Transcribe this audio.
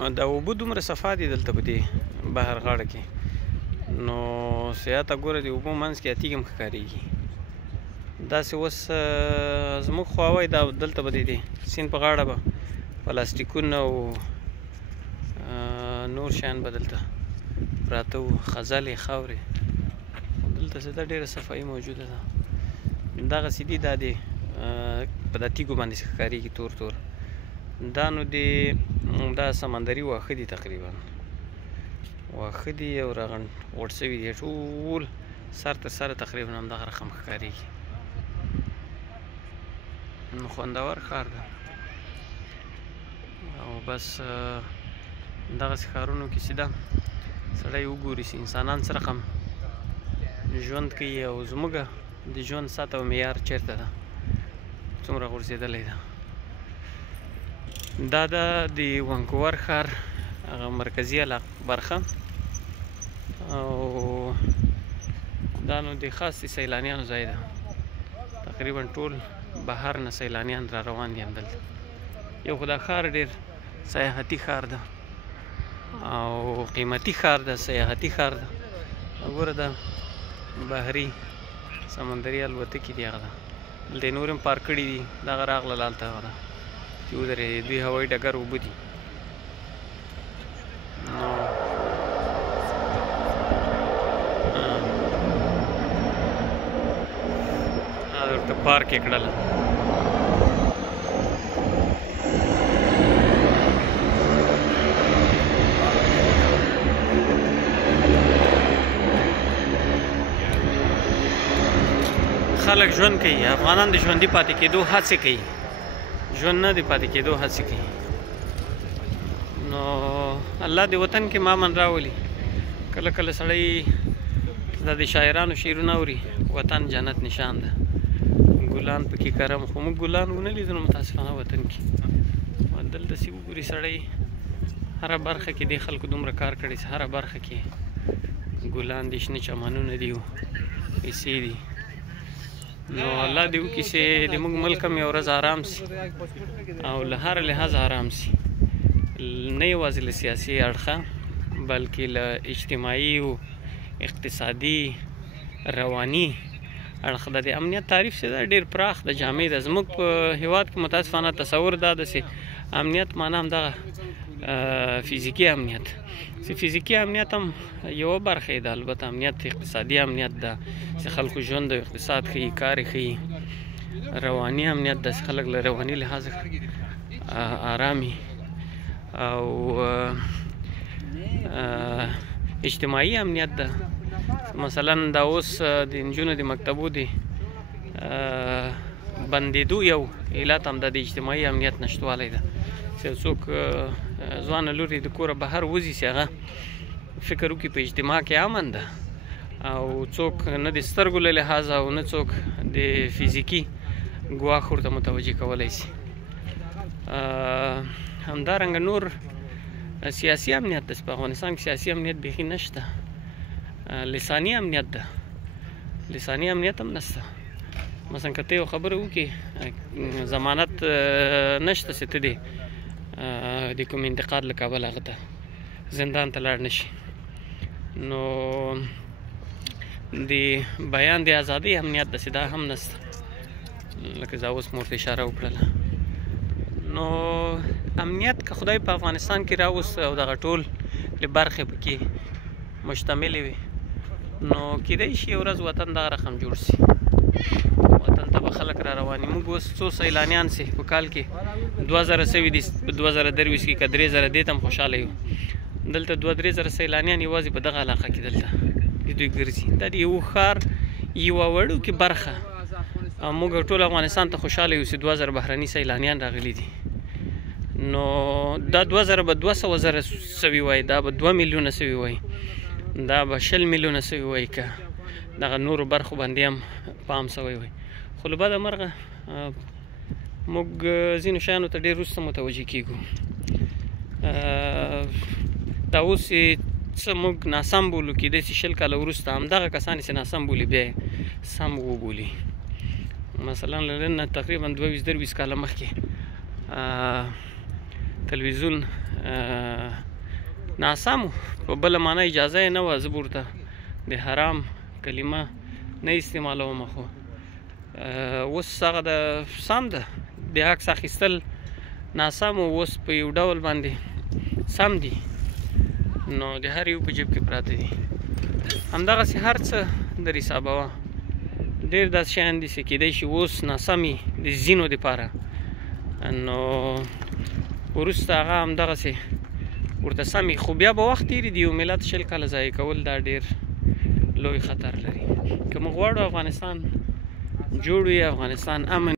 د اوبه دومره صفا دي دلته په دې بحر غاړه کې، نو سیاته ګوره د اوبو منځ کې اتیږ هم ښکارېږي. داسې اوس زموږ خواوی دا دلته به د سیند په غاړه به پلاستیکونه او نور شیان به دلته پراته وو، خځلې، خاورې. دلته چې دا ډېره صفایي موجوده ده. دغسې دي دا د په دا تیږو باندې ښکارېږي تور تور. دا نو دا سمندري واښه دي، تقریبا واښه دي او غوړ شوي دي ټول سر تر سره تقریبا همدغه رقم ښکارېږي. نو خوندور ښار ده او بس دغسې ښارونو کې چې ده سړی وګوري چې انسانان څه رقم ژوند کوي او زموږ د ژوند سطح او معیار چیرته ده، څومره غورځېدلی ده. دا د ونکوور ښار هغه مرکزي برخه او دا نو د خاص سیلانیانو ځای ده. تقریبا ټول بهر نه سیلانیان را روان دي همدلته. یو خو دا ښار ډېر سیاحتي ښار ده او قیمتي ښار ده، سیاحتي ښار ده. وګوره دا بحري سمندري الوتکې دي، هغه ده دلته یې نور هم پارک کړي دي. دغه راغلل هلته هغه ده چې ودرېدې، دوی هوایي ډګر اوبه دي. نو ورته پارک یې کړله. خلک ژوند کوي، افغانان د ژوندي پاتې کېدو هڅې کوي، ژوند نه د پاتې کېدو هڅې کوي. نو الله دې وطن کې امن راولي. کله کله سړی دا د شاعرانو شعرونه اوري، وطن جنت نشان ده، ګلان پکې کرم، خو موږ ګلان ونه لیدو متاسفانه وطن کې. دلته چې وګوري سړی هره برخه کې دې خلکو دومره کار کړی چې هره برخه کې ګلان دي، شنه چمنونه دي، پیسې دي. نو الله دې وکړي چې د موږ ملک هم یو ورځ ارام شي او له هر لحاظ ارام شي، نه یوازې له سیاسي اړخه بلکې له اجتماعي او اقتصادي رواني اړخ. د امنیت تعریف چې دا ډېر پراخ د جامع ده. زموږ په هیواد کې متاسفانه تصور دا ده چې امنیت معنا همدغه فیزیکي امنیت، چې فیزیکي امنیت هم یوه برخه ده، البته امنیت اقتصادي امنیت ده چې خلکو ژوند او اقتصاد ښیي، کار یې ښیي. رواني امنیت ده چې خلک له رواني لحاظه ارامي، او اجتماعي امنیت ده. مثلا دا اوس د نجونو د مکتبو د بندېدو یو علت هم د اجتماعي امنیت نشتوالی ده، چې څوک ځوانه لور د کوره بهر وځي چې هغه فکر وکړي په اجتماع کې امن ده، او څوک نه د سترګو له لحاظه او نه څوک د فزیکي ګواښ ورته متوجه کولی شي. همدارنګه نور سیاسي امنیت ده چې په افغانستان کې سیاسي امنیت بیخي نشته. لساني امنیت ده، لساني امنیت هم نشته. مثلا که ته یو خبره وکړې ضمانت نشته چې ته د کوم انتقاد له کبله هغه ته زندان ته لاړ نشي. نو د بیان د ازادۍ امنیت ده چې دا هم نشته، لکه زه اوس مو ورته اشاره وکړله. نو امنیت که خدای په افغانستان کې راوست او دغه ټول برخې پکې مشتملې وي، نو کیدای شي یو ورځ وطن دغه رقم جوړ شي، وطن ته به خلک را رواني. موږ اوس څو سیلانیان سي په کال کې 2000 سوي دي، په 2023 کې که 3000 دې ته هم خوشحاله یو. دلته 2-3 زره سیلانیان یوازې په دغه علاقه کې دلته د دوی ګرځي. دا د یو ښار یوه وړوکې برخه. موږ ټول افغانستان ته خوشحاله یو چې 2000 بهرني سیلانیان راغلي دي. نو دا 2000 به 200 زره سوي وای، دا به 2 میلیونه سوي وای، دا به 20 میلیونه سوي وای، که دغه نورو برخو باندې هم پام سوی وای. خو له بده مرغه موږ ځینو شیانو ته ډېر وروسته متوجه کیږو. دا اوس څه موږ ناسم بولو، کیدای شي 20 کاله وروسته همدغه کسان چې ناسم بولي بیا یې سم وبولي. مثلا له نن نه تقریبا 22-23 کاله مخکې تلویزیون ناسم په بله معنا اجازه یې نه وه، زه به ورته د حرام کلمه نه استعمالوم، خو اوس هغه د سم ده، د عکس اخیستل ناسم و، اوس په یو ډول باندې سم دي، نو د هر یو په جیب کې پراته دي. همدغسې هر څه در حسابوه، ډېر داسې شیان دي چې کیدای شي اوس ناسم وي د ځینو دپاره، نو وروسته هغه همدغسې ورته سم وي، خو بیا به وخت تېري د یو ملت 20 کاله ضایع کول دا ډېر لوی خطر لري. که موږ غواړو افغانستان جوړ وي، افغانستان امن